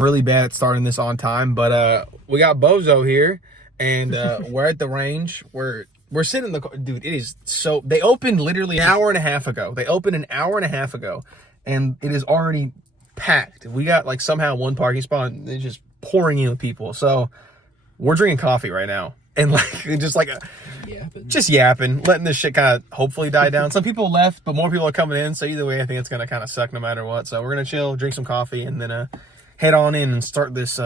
Really bad at starting this on time, but we got Bozo here, and we're at the range. We're sitting in the car. Dude, it is so... They opened literally an hour and a half ago. And it is already packed. We got like somehow one parking spot, and it's just pouring in with people. So we're drinking coffee right now, and like just yapping, letting this shit kind of hopefully die down. Some people left, but more people are coming in. So either way, I think it's gonna kind of suck no matter what. So we're gonna chill, drink some coffee, and then head on in and start this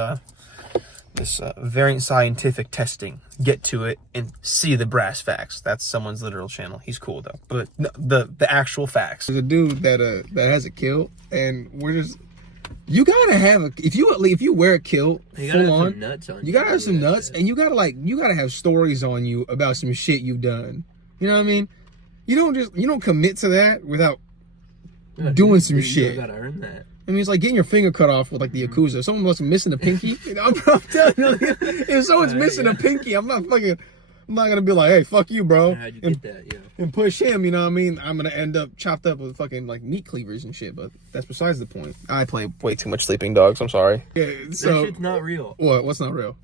variant scientific testing. Get to it and see the brass facts. That's someone's literal channel. He's cool though, but the actual facts. There's a dude that has a kilt, and we're just... You gotta have a... If you wear a kilt full on, you gotta have some nuts, and you gotta have stories on you about some shit you've done. You know what I mean? You don't commit to that without doing some shit. You gotta earn that. I mean, it's like getting your finger cut off with like the Yakuza. If someone was missing a pinky, I'm telling you, if someone's missing a pinky, I'm not gonna be like, hey, fuck you, bro. How'd you get that? Yeah. And push him, you know what I mean? I'm gonna end up chopped up with fucking like meat cleavers and shit, but that's besides the point. I play way too much Sleeping Dogs, I'm sorry. Yeah, so that shit's not real. What? What's not real?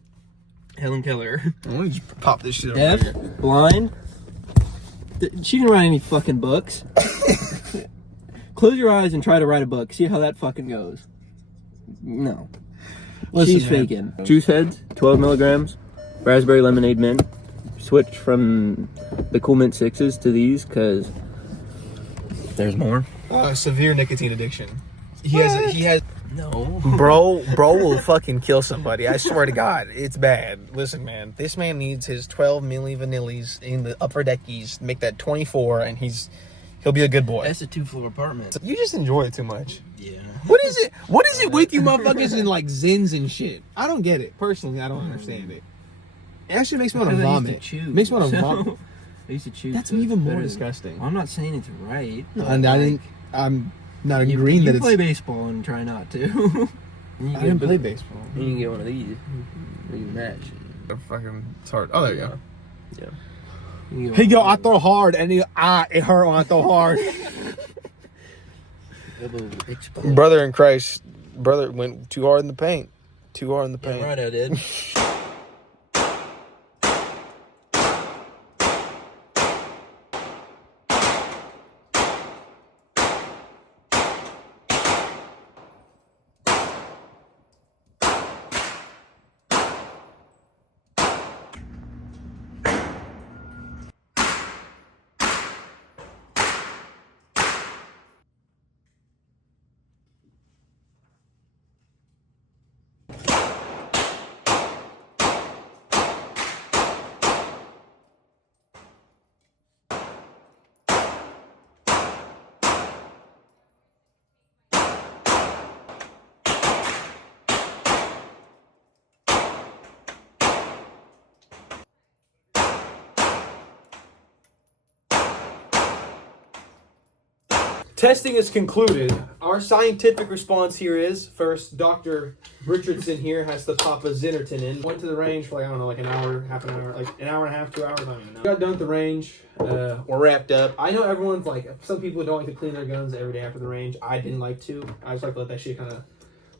Helen Keller. Let me just pop this shit Deaf, over here. blind. She can write any fucking books. Close your eyes and try to write a book. See how that fucking goes. No. Listen, She's faking. Juice heads, 12 milligrams. Raspberry lemonade mint. Switched from the Cool Mint 6s to these because there's more. Severe nicotine addiction. He has. No. Bro will fucking kill somebody. I swear to God, it's bad. Listen, man, this man needs his 12 milli vanillis in the upper deckies, make that 24, and he'll be a good boy. That's a 2-floor apartment. You just enjoy it too much. Yeah. What is it with you motherfuckers and like zins and shit? I don't get it. Personally, I don't understand it. It actually makes me want to vomit. Makes me want to vomit. I used to choose. That's even more disgusting. I'm not saying it's right. I'm not agreeing that you it's... play baseball and try not to. I didn't play baseball. You can get one of these. You can match. It's hard. Oh, there you go. Yeah. Hey, yo, I throw hard, and it hurt when I throw hard. Brother in Christ, brother went too hard in the paint. Yeah, right, I did. Testing is concluded. Our scientific response here is, first, Dr. Richardson here has to pop a Zinnerton in. Went to the range for like, I don't know, like an hour, half an hour, like an hour and a half, 2 hours, I don't even know. Got done at the range, we're wrapped up. I know everyone's like, some people don't like to clean their guns every day after the range. I didn't like to. I just like to let that shit kind of,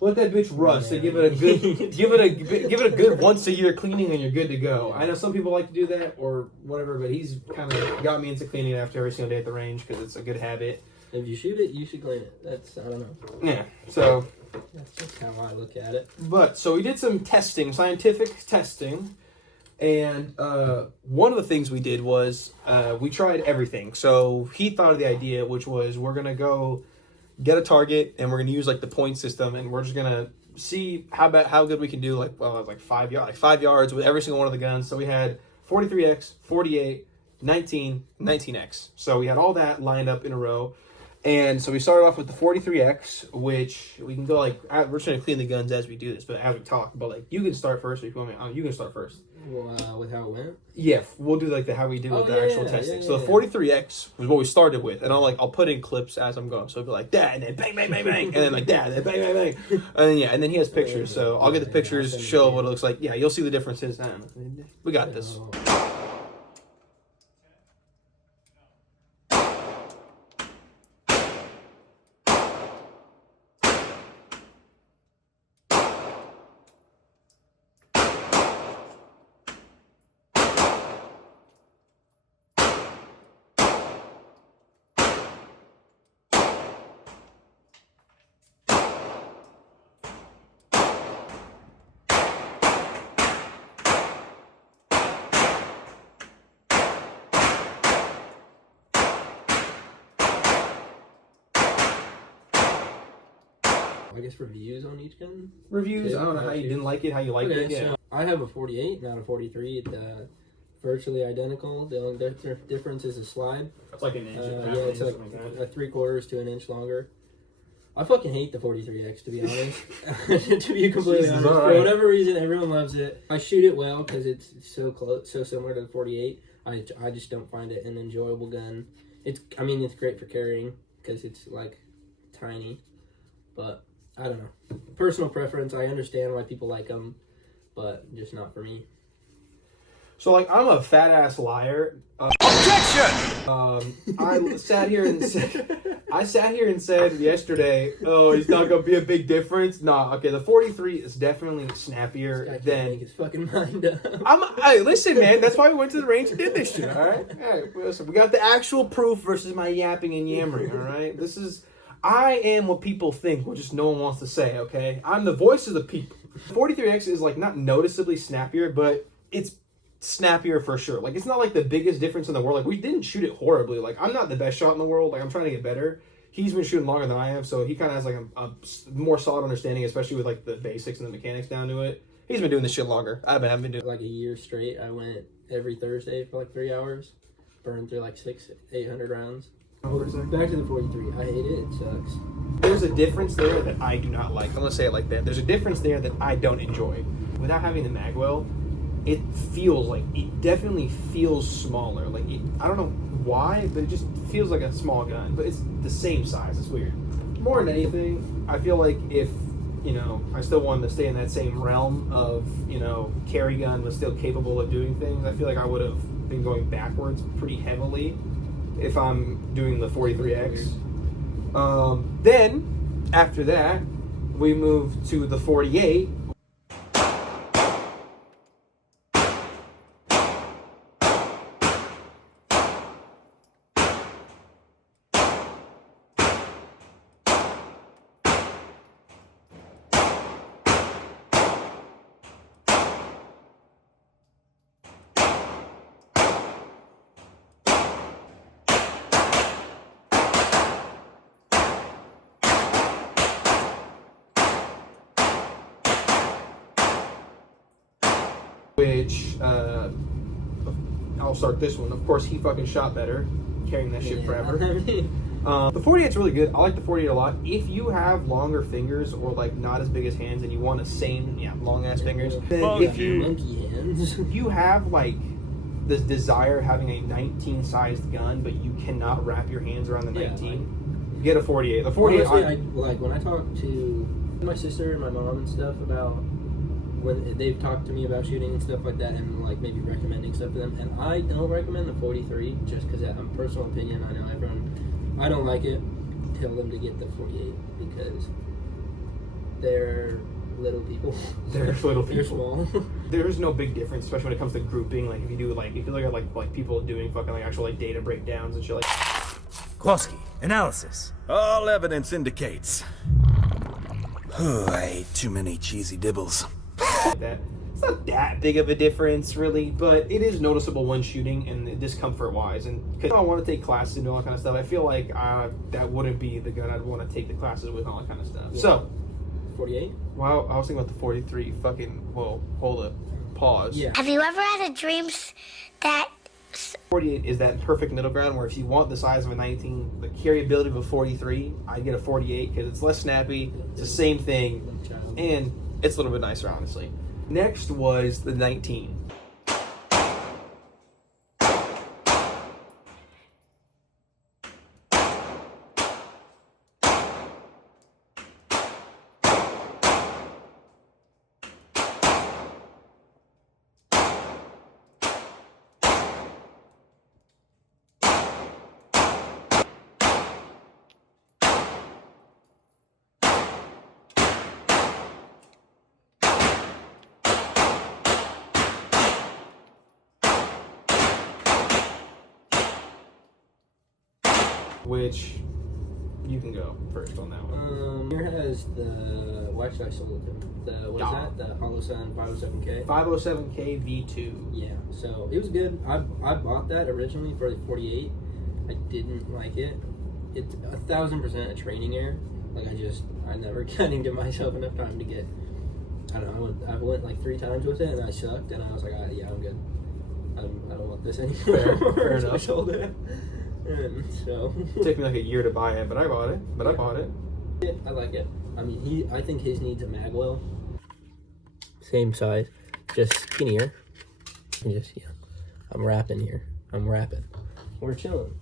let that bitch rust and give it a good, give it a good once a year cleaning and you're good to go. I know some people like to do that or whatever, but he's kind of got me into cleaning it after every single day at the range because it's a good habit. If you shoot it, you should clean it. That's, I don't know. Yeah, so... That's just kind of how I look at it. But, so we did some testing, scientific testing, and one of the things we did was we tried everything. So he thought of the idea, which was we're going to go get a target, and we're going to use, like, the point system, and we're just going to see how good we can do, like, well, like 5 yards with every single one of the guns. So we had 43X, 48, 19, 19X. So we had all that lined up in a row. And so we started off with the 43X, which we can go like, we're trying to clean the guns as we do this, but as we talk, but like, you can start first if you want me. You can start first. With how it went? Yeah, we'll do like how we do with the actual testing. So the 43X was what we started with, and I'll put in clips as I'm going. So it'll be like that, and then bang, bang, bang, bang, and then like that, and then bang, bang, bang, and then he has pictures. So I'll get the pictures, show what it looks like. Yeah, you'll see the differences. We got this. I guess reviews on each gun. Reviews. I don't know how you didn't like it, how you liked it. Yeah. So I have a 48, not a 43. It's virtually identical. The only difference is the slide. It's like an inch. Yeah, it's like a 3/4 to an inch longer. I fucking hate the 43X, to be honest. To be completely honest, for whatever reason, everyone loves it. I shoot it well because it's so close, so similar to the 48. I just don't find it an enjoyable gun. I mean, it's great for carrying because it's like tiny, but I don't know. Personal preference. I understand why people like them, but just not for me. So, like, I'm a fat ass liar. Objection! I sat here and said yesterday, oh, it's not gonna be a big difference. Nah, okay, the 43 is definitely snappier than. Make his fucking mind up. Hey, listen, man. That's why we went to the range and did this shit. All right. Hey, listen. We got the actual proof versus my yapping and yammering. All right. I am what people think, which just no one wants to say. Okay. I'm the voice of the people. 43X is like not noticeably snappier, but it's snappier for sure. Like, it's not like the biggest difference in the world. Like, we didn't shoot it horribly. Like, I'm not the best shot in the world. Like, I'm trying to get better. He's been shooting longer than I have, so he kind of has like a more solid understanding, especially with like the basics and the mechanics down to it. He's been doing this shit longer. I've been doing like a year straight. I went every Thursday for like 3 hours, burned through like 600-800 rounds. Back to the 43. I hate it. It sucks. There's a difference there that I do not like. I'm gonna say it like that. There's a difference there that I don't enjoy. Without having the magwell, it definitely feels smaller. Like, I don't know why, but it just feels like a small gun. But it's the same size. It's weird. More than anything, I feel like if, I still wanted to stay in that same realm of, carry gun, but still capable of doing things, I feel like I would have been going backwards pretty heavily if I'm doing the 43X. Then, after that, we moved to the 48. Which, I'll start this one. Of course, he fucking shot better, carrying that shit forever. The 48's really good. I like the 48 a lot. If you have longer fingers or like not as big as hands and you want the same, long ass fingers, then if you have like this desire of having a 19 sized gun, but you cannot wrap your hands around the 19, get a 48. The 48. Honestly, when I talk to my sister and my mom and stuff about when they've talked to me about shooting and stuff like that, and like maybe recommending stuff to them, and I don't recommend the 43 just because I'm personal opinion. I know everyone, I don't like it. Tell them to get the 48 because they're little people. They're little people. They're small. There's no big difference, especially when it comes to grouping. Like if you look at people doing fucking like actual like data breakdowns and shit like. Klosky, analysis. All evidence indicates. I ate too many cheesy dibbles. That it's not that big of a difference really, but it is noticeable when shooting and discomfort wise. And because I want to take classes and all that kind of stuff, I feel like that wouldn't be the gun I'd want to take the classes with and all that kind of stuff. Yeah. So 48. Well, I was thinking about the 43. Hold up, pause. Yeah. Have you ever had a dream that 48 is that perfect middle ground where if you want the size of a 19, the carryability of a 43, I'd get a 48 because it's less snappy. It's the same thing, and it's a little bit nicer, honestly. Next was the 19. Which you can go first on that one. Here has the why should I sold him? What is that? The Hollow Sun 507K. 507K V2. Yeah, so it was good. I bought that originally for the 48. I didn't like it. It's 1,000% a training error. Like I never didn't give myself enough time to get. I don't know. I went like 3 times with it and I sucked, and I was like, yeah, I'm good. I don't want this anymore. Fair enough. I sold it. And so It took me like a year to buy it, but I bought it. I bought it. I like it. I mean, I think his needs a magwell. Same size, just skinnier. And just I'm rapping here. We're chilling.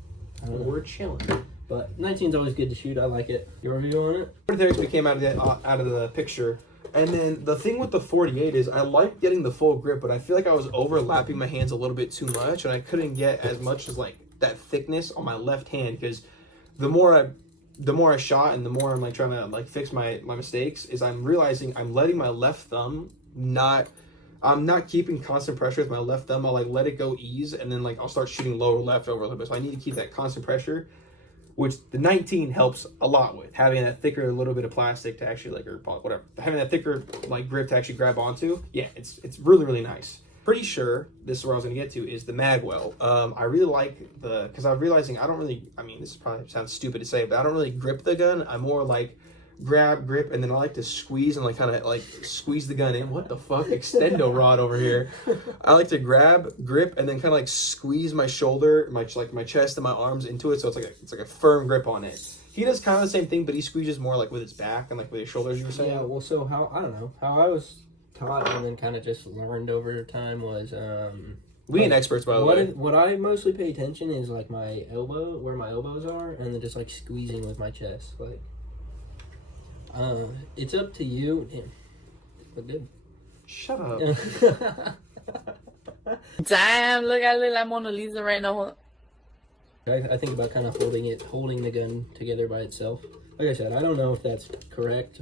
We're chilling. But 19's always good to shoot. I like it. Your review on it? 46 came out of the picture. And then the thing with the 48 is I like getting the full grip, but I feel like I was overlapping my hands a little bit too much, and I couldn't get as much as like that thickness on my left hand, because the more I shot and the more I'm like trying to like fix my mistakes, is I'm realizing I'm letting my left thumb I'm not keeping constant pressure with my left thumb. I'll like let it go ease, and then like I'll start shooting lower left over a little bit. So I need to keep that constant pressure, which the 19 helps a lot with, having that thicker little bit of plastic to actually like, or whatever, having that thicker like grip to actually grab onto. Yeah, it's really, really nice. Pretty sure this is where I was gonna get to, is the magwell. I really like because I'm realizing I don't really, I mean, this probably sounds stupid to say, but I don't really grip the gun. I'm more like grip, and then I like to squeeze and like kind of like squeeze the gun in. What the fuck? Extendo rod over here. I like to grip, and then kind of like squeeze my shoulder, my chest and my arms into it, so it's like a firm grip on it. He does kind of the same thing, but he squeezes more like with his back and like with his shoulders, you were saying? Yeah, well, so how I was taught and then kind of just learned over time was we ain't experts, by the way. What I mostly pay attention is like my elbow, where my elbows are, and then just like squeezing with my chest, like. It's up to you. Damn. Look good. Shut up. Damn, look, I look like Mona Lisa right now. I think about kind of holding the gun together by itself. Like I said, I don't know if that's correct.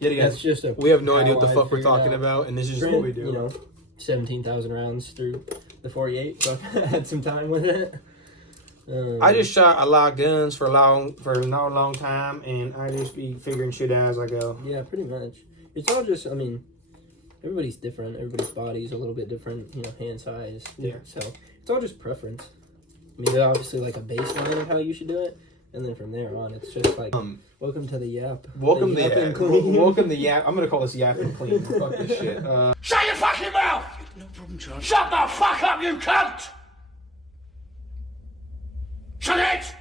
Yet again, that's just we have no idea what the how I fuck we're figured talking out. about, and this is just what we do. You know, 17,000 rounds through the 48, so I've had some time with it. I just shot a lot of guns for a long time, and I just be figuring shit out as I go. Yeah, pretty much. It's all just, I mean, everybody's different. Everybody's body's a little bit different, you know, hand size. Yeah. So it's all just preference. I mean, there's obviously like a baseline of how you should do it, and then from there on, it's just like, welcome to the yap. Welcome the to yapping clean. welcome to yap. I'm gonna call this yapping clean. Fuck this shit. Shut your fucking mouth! No problem, John. Shut the fuck up, you cunt! Shut it!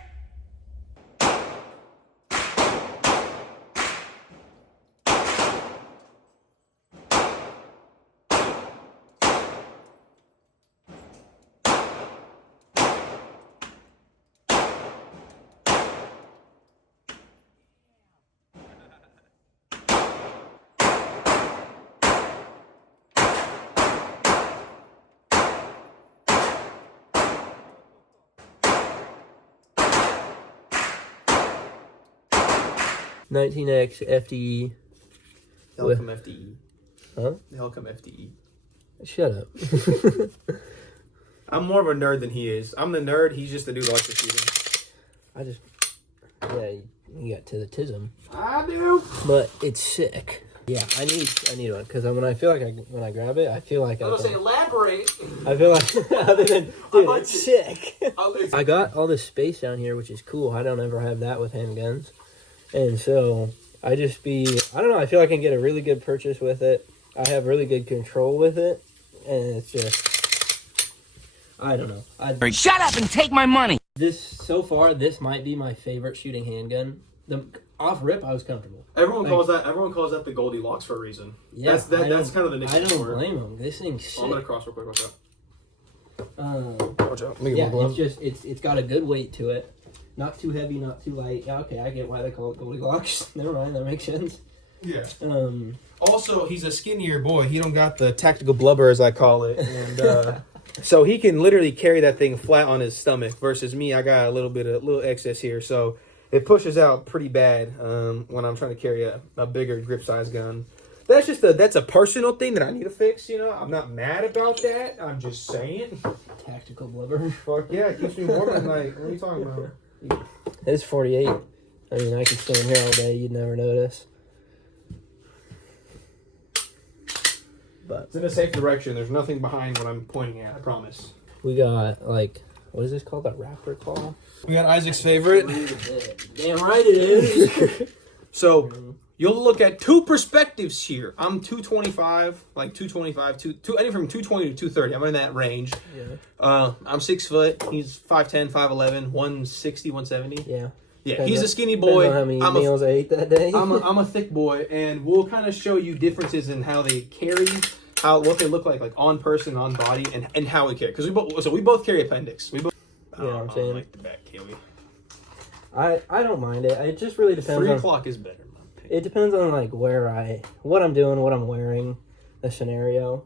$19X FDE. They'll come FDE. Huh? They'll come FDE. Shut up. I'm more of a nerd than he is. I'm the nerd. He's just the dude who likes to shoot him. Yeah, you got to the tism. I do. But it's sick. Yeah, I need one, because when I grab it, I feel like I was gonna say elaborate. I feel like other than dude, it's sick. Others- I got all this space down here, which is cool. I don't ever have that with handguns, and so I don't know. I feel like I can get a really good purchase with it. I have really good control with it, and it's just I don't know. Shut up and take my money. So far, this might be my favorite shooting handgun. The off rip, I was comfortable. Everyone calls that the Goldilocks for a reason. Yeah, that's kind of the nickname. I don't for it. blame them. This thing's sick. I'm gonna cross real quick. Watch out. Watch out. Yeah, it's just it's got a good weight to it. Not too heavy, not too light. Yeah, okay, I get why they call it Goldilocks. Never mind, that makes sense. Yeah. Also, he's a skinnier boy. He don't got the tactical blubber, as I call it, and so he can literally carry that thing flat on his stomach. Versus me, I got a little excess here, so it pushes out pretty bad when I'm trying to carry a bigger grip size gun. That's a personal thing that I need to fix. You know, I'm not mad about that. I'm just saying. Tactical blubber. Fuck yeah, it keeps me warm at night. What are you talking about? It's 48. I mean, I could stand here all day. You'd never notice. But It's in a safe direction. There's nothing behind what I'm pointing at. I promise. we got what is this called? A raptor claw? We got Isaac's favorite. Damn right it is. So you'll look at two perspectives here. I'm 225, like 225, anywhere from 220 to 230. I'm in that range. Yeah. I'm 6 foot. He's 5'10", 5'11", 160, 170. Yeah. Yeah, he's a skinny boy. How many meals I ate that day? I'm a thick boy, and we'll kind of show you differences in how they carry, what they look like on person, on body, and how we carry. Because we both carry appendix. We both. You know what I'm saying? Like the back, can we? I don't mind it. It just really depends. 3 o'clock is better. In my opinion. It depends on like what I'm doing, what I'm wearing, the scenario.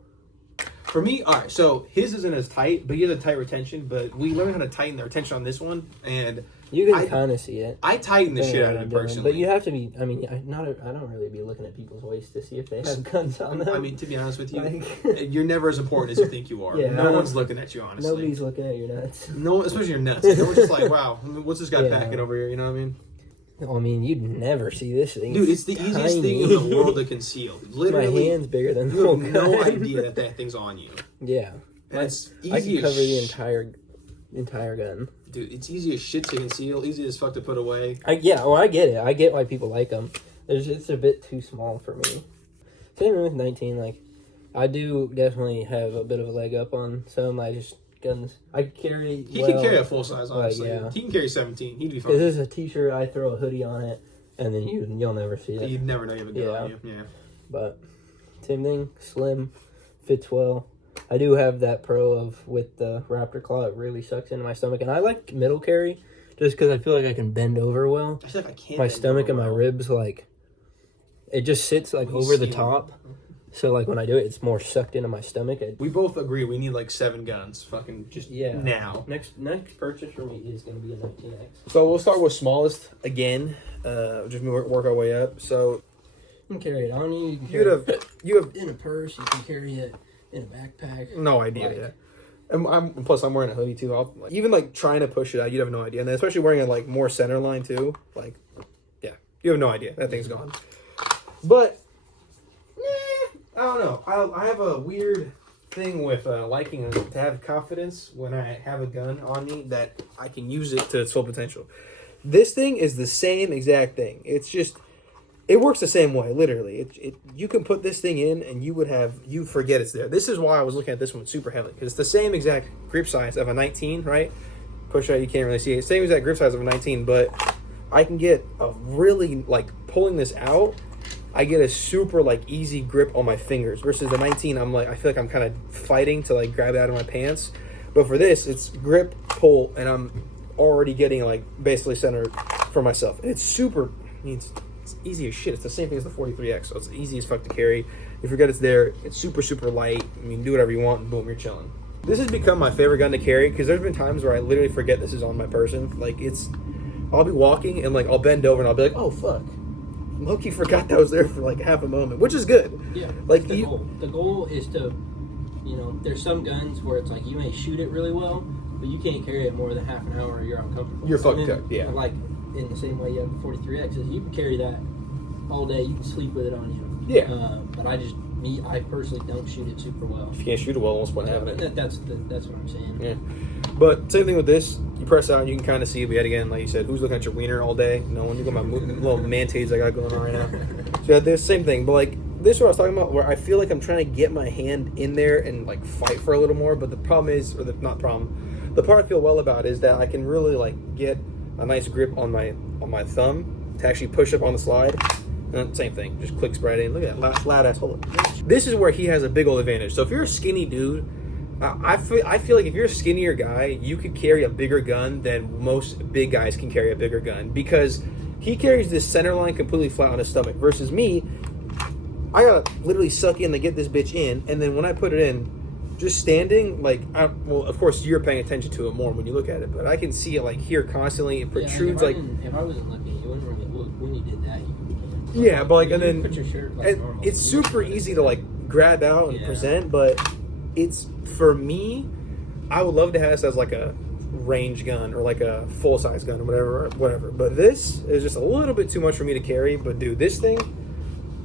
For me, all right. So his isn't as tight, but he has a tight retention. But we learned how to tighten the retention on this one, and you can kind of see it. I tighten the shit out of it personally. But you have to be. I mean, I don't really be looking at people's waists to see if they have guns on them. I mean, to be honest with you, you're never as important as you think you are. Yeah, no one's looking at you, honestly. Nobody's looking at your nuts. No, especially your nuts. No one's just like, wow, what's this guy packing over here? You know what I mean? I mean, you'd never see this thing. Dude, it's the easiest thing in the world to conceal. Literally, my hand's bigger than the you whole have no gun. idea that thing's on you. Yeah, That's easy. I can as cover the entire gun. Dude, it's easy as shit to conceal, easy as fuck to put away. I get it. I get why people like them. It's a bit too small for me. Same with 19. Like, I do definitely have a bit of a leg up on some. Guns. I carry. He can carry a full size, honestly. Yeah. He can carry 17. He'd be fine. This is a t-shirt. I throw a hoodie on it, and then you'll never see it. You'd never know you have a gun on you. Yeah. But same thing. Slim, fits well. I do have that pro of with the Raptor Claw. It really sucks into my stomach, and I like middle carry just because I feel like I can bend over well. I feel like I can't. My stomach and my ribs, like, it just sits like over the top. So like when I do it, it's more sucked into my stomach. We both agree we need like 7 guns. Fucking just now. Next purchase for me is gonna be a 19X. So we'll start with smallest again. Just work our way up. So you can carry it on you. You can carry it you have in a purse. You can carry it in a backpack. No idea. And plus I'm wearing a hoodie too. Even like trying to push it out, you'd have no idea. And then especially wearing it like more center line too. Like, yeah, you have no idea. That thing's gone. But I don't know. I have a weird thing with liking to have confidence when I have a gun on me that I can use it to its full potential. This thing is the same exact thing. It's just, it works the same way, literally. You can put this thing in and you forget it's there. This is why I was looking at this one super heavily, because it's the same exact grip size of a 19, right? Push out, you can't really see it. Same exact grip size of a 19, but I can get a really, like, pulling this out, I get a super like easy grip on my fingers versus the 19. I feel like I'm kind of fighting to like grab it out of my pants. But for this, it's grip, pull, and I'm already getting like basically centered for myself. And it's super, it's easy as shit. It's the same thing as the 43X, so it's easy as fuck to carry. You forget it's there. It's super, super light. I mean, do whatever you want, and boom, you're chilling. This has become my favorite gun to carry because there's been times where I literally forget this is on my person. Like I'll be walking and like I'll bend over and I'll be like, oh fuck. Loki forgot that was there for like half a moment, which is good. Yeah, like the goal. The goal is to, there's some guns where it's like you may shoot it really well, but you can't carry it more than half an hour or you're uncomfortable. You're fucked up, yeah. Like in the same way you have the 43Xs, you can carry that all day. You can sleep with it on you. Yeah. But I personally don't shoot it super well. If you can't shoot it well, what's the point of having it? That's what I'm saying. Yeah. But same thing with this. You press out, you can kind of see, but yet again, like you said, who's looking at your wiener all day? No one. You got my little mantates I got going on right now. So yeah, the same thing. But like this is what I was talking about, where I feel like I'm trying to get my hand in there and like fight for a little more. But the problem is, or the not problem, the part I feel well about is that I can really like get a nice grip on my thumb to actually push up on the slide. And same thing, just clicks right in. Look at that loud ass hole. This is where he has a big old advantage. So if you're a skinny dude, I feel like if you're a skinnier guy, you could carry a bigger gun than most big guys can carry a bigger gun, because he carries this center line completely flat on his stomach versus me. I gotta literally suck in to get this bitch in, and then when I put it in, just standing, like, well, of course you're paying attention to it more when you look at it, but I can see it like here constantly. It protrudes like. If I wasn't looking, you wouldn't really look when you did that. Yeah, but like, and then put your shirt like normal. It's super easy to like grab out and present, but it's, for me, I would love to have this as like a range gun or like a full size gun or whatever. But this is just a little bit too much for me to carry. But dude, this thing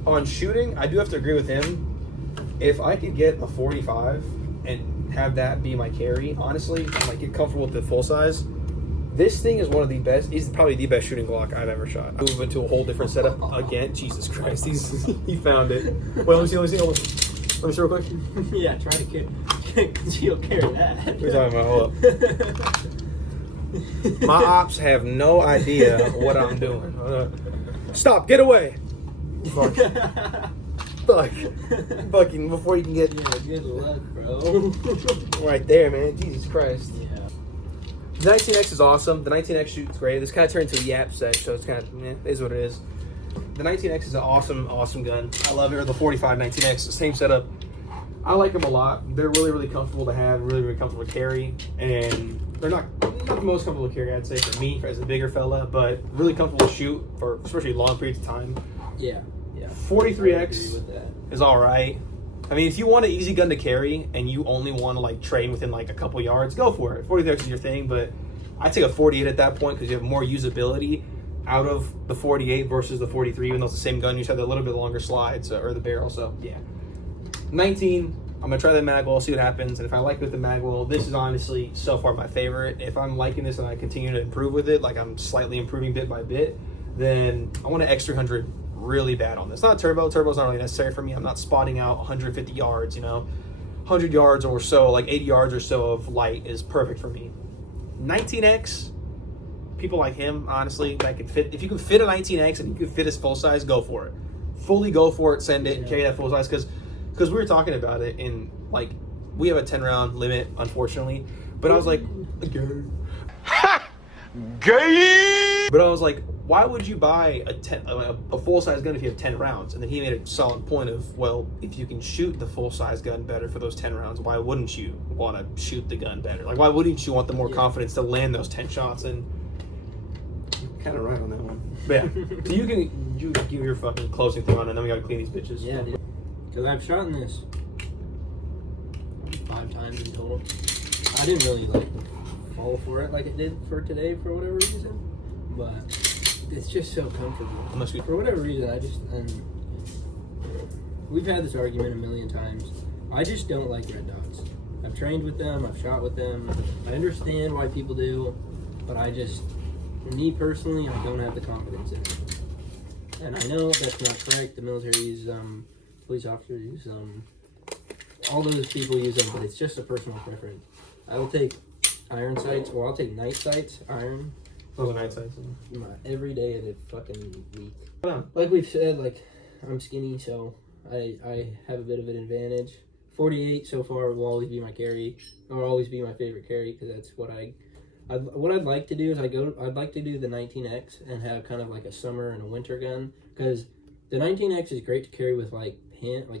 on shooting, I do have to agree with him. If I could get a 45 and have that be my carry, honestly, and like get comfortable with the full size, This thing is one of the best. It's probably the best shooting Glock I've ever shot. Move into a whole different setup again. Jesus Christ, he found it. Wait, let me see. Let me see real quick. Yeah, try to conceal carry that. What are you talking about? Hold up. My ops have no idea what I'm doing. Stop! Get away! Fuck. Fucking before you can get good luck, bro. right there, man. Jesus Christ. Yeah. The 19X is awesome. The 19X shoots great. This kind of turned into a yap set, so it's kind of, is what it is. The 19X is an awesome gun. I love it. Or the 45 19X, same setup. I like them a lot. They're really, really comfortable to have, really, really comfortable to carry. And they're not the most comfortable to carry, I'd say, for me, as a bigger fella, but really comfortable to shoot for especially long periods of time. Yeah. 43X is all right. I mean, if you want an easy gun to carry and you only want to like train within like a couple yards, go for it. 43X is your thing, but I'd take a 48 at that point because you have more usability out of the 48 versus the 43, even though it's the same gun. You just have a little bit longer slides or the barrel. So yeah, 19. I'm gonna try the magwell, see what happens, and if I like it with the magwell, this is honestly so far my favorite. If I'm liking this and I continue to improve with it, like I'm slightly improving bit by bit, then I want an X300 really bad on this. Not turbo. Turbo's not really necessary for me. I'm not spotting out 150 yards, 100 yards or so, like 80 yards or so of light is perfect for me. 19X, people like him, honestly, that could fit. If you can fit a 19X and you can fit his full size, go for it. Fully go for it. Send it and carry that full size because we were talking about it in like we have a 10-round limit, unfortunately. But I was like, gay. But I was like, why would you buy a full-size gun if you have 10 rounds? And then he made a solid point of, well, if you can shoot the full-size gun better for those 10 rounds, why wouldn't you want to shoot the gun better? Like, why wouldn't you want the more confidence to land those 10 shots? And you're kind of right on that one. But yeah, so you give your fucking closing thing on it, and then we got to clean these bitches. Yeah, dude. Because I've shot in this 5 times in total. I didn't really fall for it like it did for today for whatever reason, but it's just so comfortable. For whatever reason, and we've had this argument a million times. I just don't like red dots. I've trained with them, I've shot with them. I understand why people do, but me personally, I don't have the confidence in it. And I know that's not correct. The military uses police officers use all those people use them, but it's just a personal preference. I will take iron sights, or I'll take night sights, iron. Those are night sights. Every day of the fucking week. Like we've said, like I'm skinny, so I have a bit of an advantage. 48 so far will always be my carry, or always be my favorite carry, because that's what what I'd like to do is I'd like to do the 19X and have kind of like a summer and a winter gun, because the 19X is great to carry with like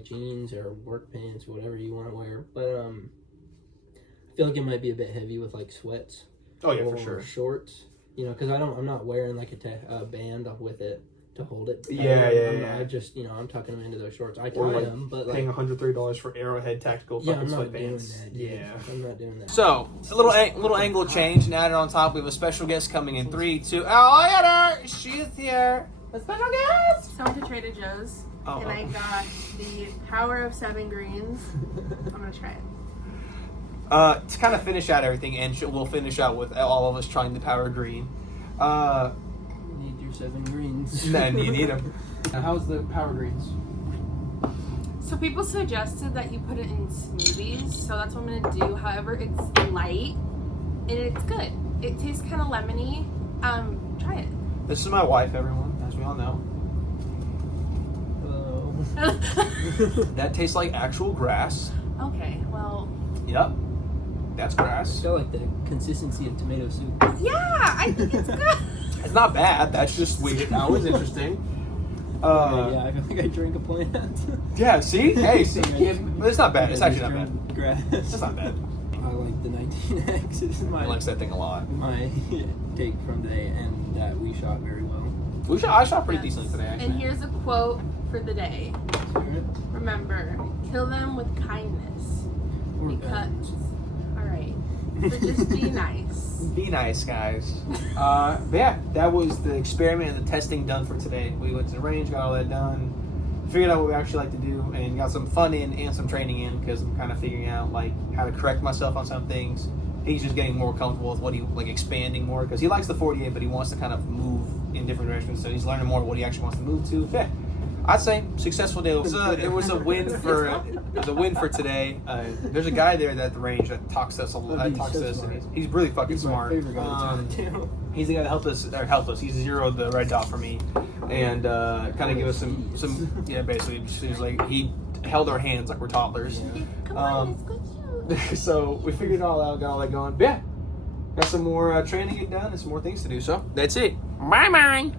jeans or work pants, whatever you want to wear. But I feel like it might be a bit heavy with like sweats. Oh yeah, for sure. Shorts, because I'm not wearing like a band with it to hold it. Yeah. I just I'm tucking them into those shorts. I tie like them, but paying $130 for Arrowhead tactical fucking sweatbands. Yeah, I'm not doing that. So a little angle change and added on top. We have a special guest coming in 3, 2. Oh, I got her! She's here. A special guest. So I went to Trader Joe's and I got the Power of 7 greens. I'm gonna try it. To kind of finish out everything, and we'll finish out with all of us trying the Power Green. You need your 7 greens. Then you need them. How's the Power Greens? So people suggested that you put it in smoothies, so that's what I'm gonna do. However, it's light and it's good. It tastes kind of lemony. Try it. This is my wife, everyone, as we all know. Hello. That tastes like actual grass. Okay, well. Yep. That's grass. I feel like the consistency of tomato soup. Yeah, I think it's good. It's not bad. That's just weird. That was interesting. Yeah, I feel like I drink a plant. Yeah, see? Hey, see? It's not bad. It's actually not bad. Grass. It's not bad. I like the 19X. This is He likes that thing a lot. my take from today, and that we shot very well. I shot pretty decently today, actually. And here's a quote for the day. Remember, kill them with kindness. Because, alright. So just be nice. Be nice, guys. But yeah, that was the experiment and the testing done for today. We went to the range, got all that done, figured out what we actually like to do, and got some fun in and some training in, because I'm kind of figuring out like how to correct myself on some things, he's just getting more comfortable with what he like expanding more because he likes the 48, but he wants to kind of move in different directions. So he's learning more what he actually wants to move to. Yeah, I'd say successful day. It was a win for today. There's a guy there at the range that talks to us a lot. And he's really fucking smart. He's the guy that helped us. He's zeroed the red dot for me, and kind of give us some. Yeah, basically, he's like he held our hands like we're toddlers. Come on, let's go shoot. So we figured it all out, got all that going. But yeah, got some more training to get done and some more things to do. So that's it. Bye bye.